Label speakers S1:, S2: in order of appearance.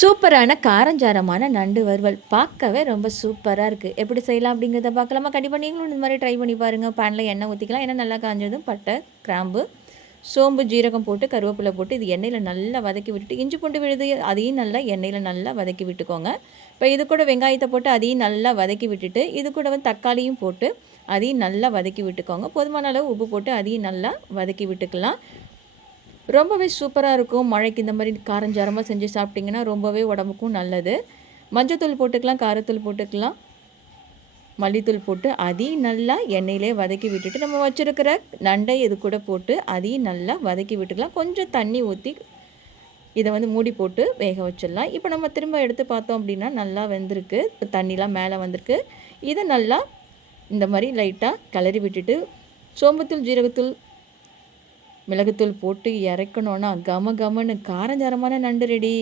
S1: சூப்பரான காரஞ்சாரமான நண்டு வறுவல். பார்க்கவே ரொம்ப சூப்பராக இருக்குது எப்படி செய்யலாம் அப்படிங்கிறத பார்க்கலாமா? கண்டிப்பாக நீங்களும் இந்த மாதிரி ட்ரை பண்ணி பாருங்கள் பேனில் எண்ணெய் ஊற்றிக்கலாம் எண்ணெய் நல்லா காஞ்சதும் பட்டை கிராம்பு சோம்பு ஜீரகம் போட்டு கருவேப்பிலை போட்டு இது எண்ணெயில் நல்லா வதக்கி விட்டுட்டு இஞ்சி பூண்டு விழுது அதையும் நல்லா எண்ணெயில் நல்லா வதக்கி விட்டுக்கோங்க. இப்போ இது கூட வெங்காயத்தை போட்டு அதையும் நல்லா வதக்கி விட்டுட்டு இது கூட வந்து தக்காளியும் போட்டு அதையும் நல்லா வதக்கி விட்டுக்கோங்க. போதுமான அளவு உப்பு போட்டு அதையும் நல்லா வதக்கி விட்டுக்கலாம். ரொம்பவே சூப்பராக இருக்கும். மழைக்கு இந்த மாதிரி காரஞ்சாரமாக செஞ்சு சாப்பிட்டிங்கன்னா ரொம்பவே உடம்புக்கும் நல்லது. மஞ்சத்தூள் போட்டுக்கலாம் காரத்தூள் போட்டுக்கலாம். மல்லித்தூள் போட்டு அதையும் நல்லா எண்ணெயிலே வதக்கி விட்டுட்டு நம்ம வச்சுருக்கிற நண்டை இது கூட போட்டு அதையும் நல்லா வதக்கி விட்டுக்கலாம். கொஞ்சம் தண்ணி ஊற்றி இதை வந்து மூடி போட்டு வேக வச்சிடலாம். இப்போ நம்ம திரும்ப எடுத்து பார்த்தோம் அப்படின்னா நல்லா வெந்திருக்கு. இப்போ தண்ணிலாம் மேலே வந்திருக்கு. இதை நல்லா இந்த மாதிரி லைட்டாக கிளறி விட்டுட்டு சோம்புத்தூள் ஜீரகத்தூள் மிளகுத்தூள் போட்டு இறக்கணுன்னா கம கமன்னு காரஞ்சாரமான நண்டு ரெடி.